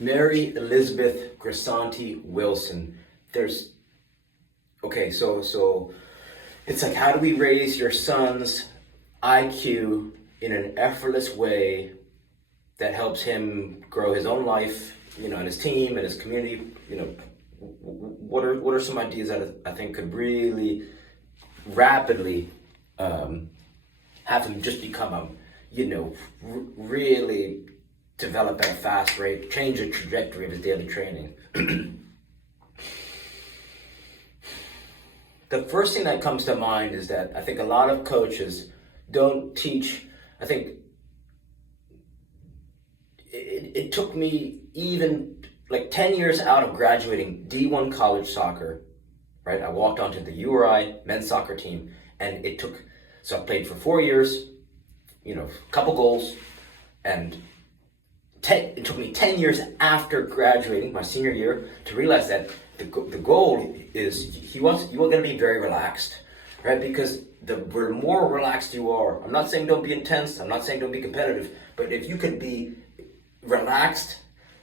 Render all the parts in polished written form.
Mary Elizabeth Grisanti Wilson. So it's like, how do we raise your son's IQ in an effortless way that helps him grow his own life, and his team and his community. What are some ideas that I think could really rapidly have him just become really develop at a fast rate, change the trajectory of his daily training. The first thing that comes to mind is that I think a lot of coaches don't teach. I think it took me even like 10 years out of graduating D1 college soccer, right? I walked onto the URI men's soccer team, and so I played for 4 years, a couple goals, and it took me 10 years after graduating, my senior year, to realize that the goal is you want to be very relaxed, right? Because the more relaxed you are, I'm not saying don't be intense, I'm not saying don't be competitive, but if you can be relaxed,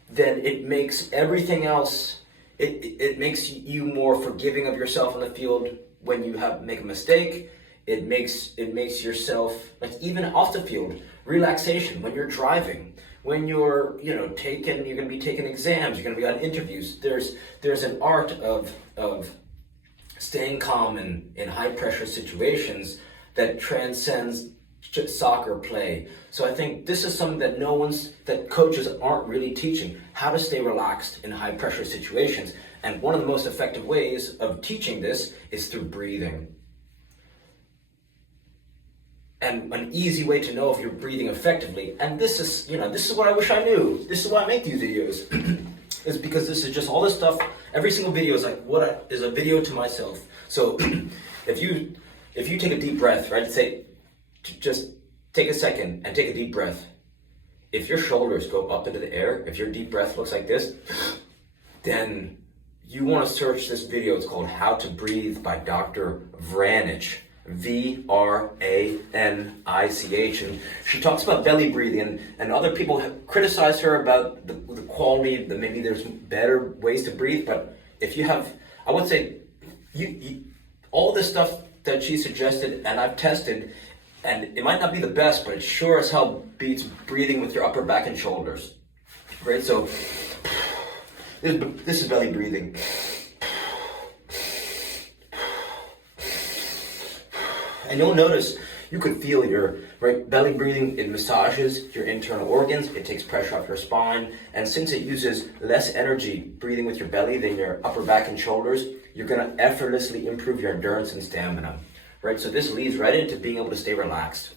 then it makes everything else, it makes you more forgiving of yourself on the field when you make a mistake. It makes yourself, like even off the field, relaxation when you're driving, when you're you're going to be taking exams, you're going to be on interviews. There's an art of staying calm in high pressure situations that transcends soccer play. So I think this is something that coaches aren't really teaching, how to stay relaxed in high pressure situations. And one of the most effective ways of teaching this is through breathing. And an easy way to know if you're breathing effectively, and this is what I wish I knew. This is why I make these videos, is because this is just all this stuff. Every single video is like is a video to myself. So if you take a deep breath, right? Just take a second and take a deep breath. If your shoulders go up into the air, if your deep breath looks like this, then you want to search this video. It's called How to Breathe by Dr. Vranich. Vranich, and she talks about belly breathing, and other people have criticized her about the quality, that maybe there's better ways to breathe. But I would say all this stuff that she suggested and I've tested, and it might not be the best, but it sure as hell beats breathing with your upper back and shoulders, right? So this is belly breathing. And you'll notice you could feel your belly breathing. It massages your internal organs. It takes pressure off your spine. And since it uses less energy breathing with your belly than your upper back and shoulders, you're going to effortlessly improve your endurance and stamina, right? So this leads right into being able to stay relaxed.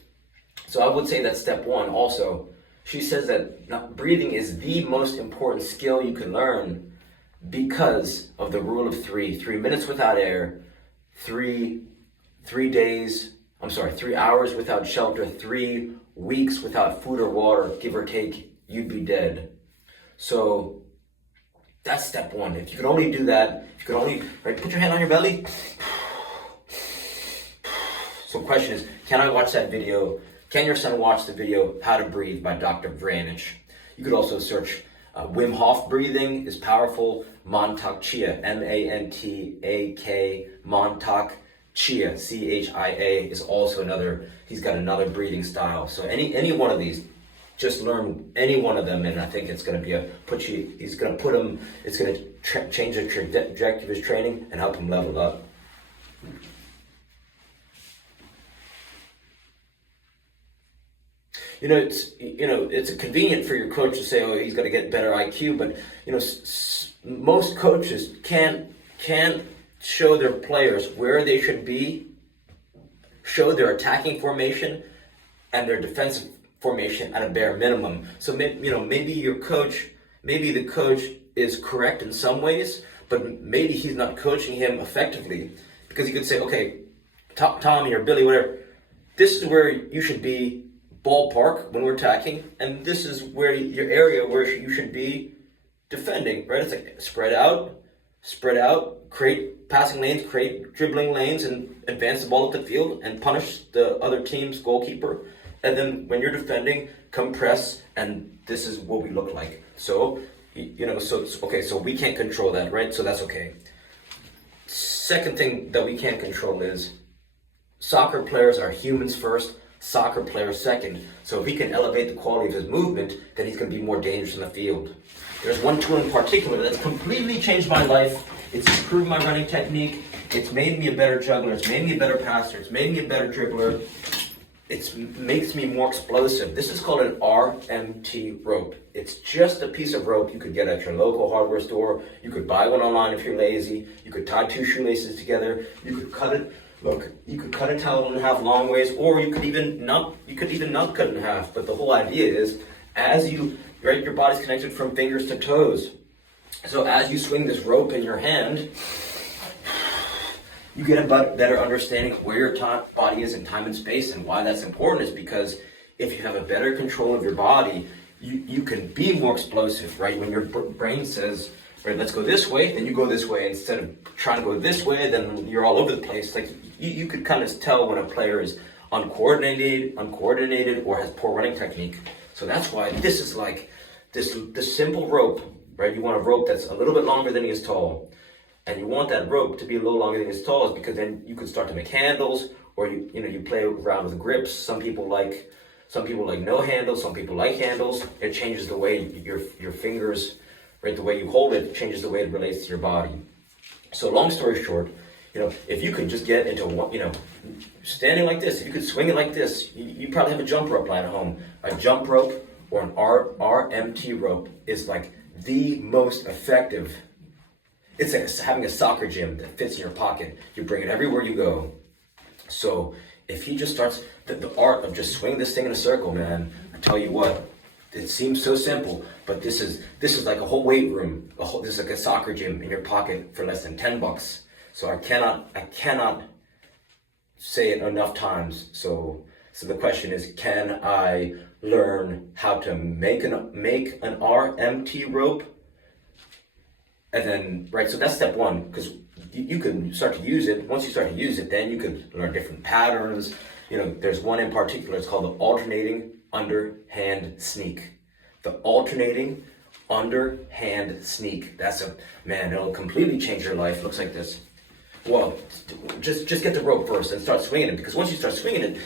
So I would say that's step one. Also, she says that breathing is the most important skill you can learn because of the rule of 3. 3 minutes without air, 3 hours without shelter, 3 weeks without food or water, give or take, you'd be dead. So that's step one. If you could only do that, put your hand on your belly. So the question is, can I watch that video? Can your son watch the video, How to Breathe by Dr. Vranich? You could also search Wim Hof breathing is powerful. Mantak Chia, M-A-N-T-A-K, Mantak Chia, C-H-I-A, is also he's got another breathing style. So any one of these, just learn any one of them, and I think it's going to it's going to change the trajectory of his training and help him level up. It's convenient for your coach to say, oh, he's got to get better IQ, but most coaches can't show their players where they should be, show their attacking formation and their defensive formation at a bare minimum. So maybe the coach is correct in some ways, but maybe he's not coaching him effectively, because he could say, okay, Tommy or Billy, whatever, this is where you should be ballpark when we're attacking, and this is where your area where you should be defending, right? It's like spread out, create passing lanes, create dribbling lanes, and advance the ball up the field and punish the other team's goalkeeper. And then when you're defending, come press, and this is what we look like. So So we can't control that, right? So that's okay. Second thing that we can't control is soccer players are humans first, soccer players second. So if he can elevate the quality of his movement, then he's going to be more dangerous in the field. There's one tool in particular that's completely changed my life. It's improved my running technique. It's made me a better juggler. It's made me a better passer. It's made me a better dribbler. It makes me more explosive. This is called an RMT rope. It's just a piece of rope you could get at your local hardware store. You could buy one online if you're lazy. You could tie two shoelaces together. You could cut it. Look, you could cut a towel in half long ways, or you could even not cut it in half. But the whole idea is, your body's connected from fingers to toes. So as you swing this rope in your hand, you get a better understanding of where your body is in time and space. And why that's important is because if you have a better control of your body, you can be more explosive, right? When your brain says, right, let's go this way, then you go this way. Instead of trying to go this way, then you're all over the place. Like you could kind of tell when a player is uncoordinated or has poor running technique. So that's why this is like this simple rope, right? You want a rope that's a little bit longer than he is tall. And you want that rope to be a little longer than his tall, because then you could start to make handles, or you play around with grips. Some people like no handles. Some people like handles. It changes the way your fingers, right? The way you hold it changes the way it relates to your body. So long story short, if you could just get into one, standing like this, if you could swing it like this, you probably have a jump rope lying at home. A jump rope or an RMT rope is like the most effective. It's like having a soccer gym that fits in your pocket. You bring it everywhere you go. So if he just starts the art of just swinging this thing in a circle, man, I tell you what, it seems so simple, but this is like a whole weight room. This is like a soccer gym in your pocket for less than $10. So I cannot say it enough times. So the question is, can I learn how to make an RMT rope? And then, right, so that's step one, because you can start to use it. Once you start to use it, then you could learn different patterns. There's one in particular, it's called the alternating underhand sneak. The alternating underhand sneak. It'll completely change your life. Looks like this. Well, just get the rope first and start swinging it, because once you start swinging it,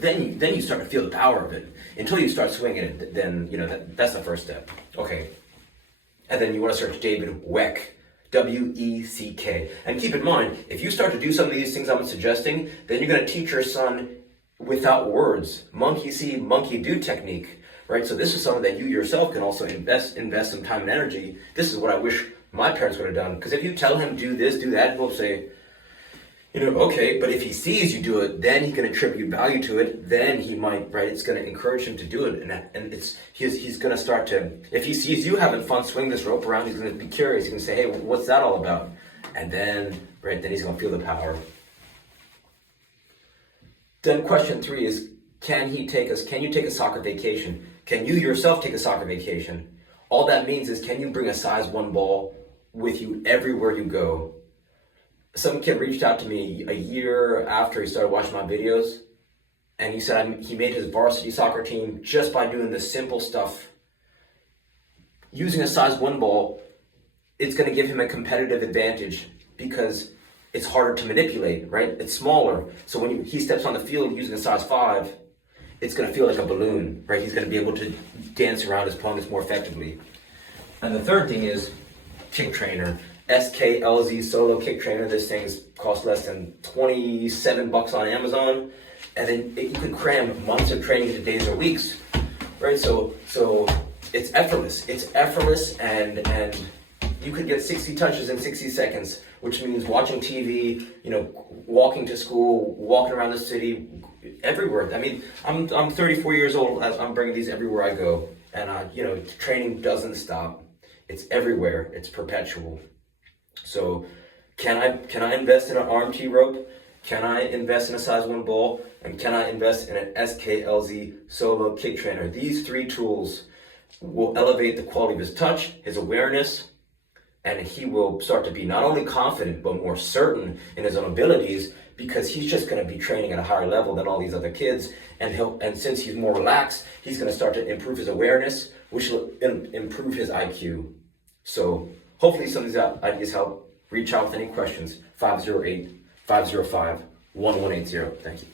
then you start to feel the power of it. Until you start swinging it, then, that's the first step. Okay. And then you want to search David Weck, W-E-C-K. And keep in mind, if you start to do some of these things I'm suggesting, then you're going to teach your son without words. Monkey see, monkey do technique, right? So this is something that you yourself can also invest some time and energy. This is what I wish my parents would have done. Because if you tell him do this, do that, he'll say, okay, but if he sees you do it, then he can attribute value to it. Then he might, right? It's going to encourage him to do it, and he's going to start to. If he sees you having fun swinging this rope around, he's going to be curious. He's going to say, "Hey, what's that all about?" And then, right, then he's going to feel the power. Then question 3 is, can you take a soccer vacation? Can you yourself take a soccer vacation? All that means is, can you bring a size 1 ball with you everywhere you go? Some kid reached out to me a year after he started watching my videos, and he said he made his varsity soccer team just by doing this simple stuff. Using a size 1 ball, it's going to give him a competitive advantage because it's harder to manipulate, right? It's smaller. So when he steps on the field using a size 5, it's going to feel like a balloon, right? He's going to be able to dance around his opponents more effectively. And the third thing is kick trainer. SKLZ solo kick trainer. This thing costs less than $27 on Amazon, and then you can cram months of training into days or weeks, right? So it's effortless. It's effortless, and you could get 60 touches in 60 seconds, which means watching TV, walking to school, walking around the city, everywhere. I mean, I'm 34 years old. I'm bringing these everywhere I go, and training doesn't stop. It's everywhere. It's perpetual. So can I invest in an RMT rope? Can I invest in a size 1 ball? And can I invest in an SKLZ solo kick trainer? These 3 tools will elevate the quality of his touch, his awareness, and he will start to be not only confident, but more certain in his own abilities, because he's just going to be training at a higher level than all these other kids, and since he's more relaxed, he's going to start to improve his awareness, which will improve his IQ. So hopefully some of these ideas help. Reach out with any questions. 508-505-1180. Thank you.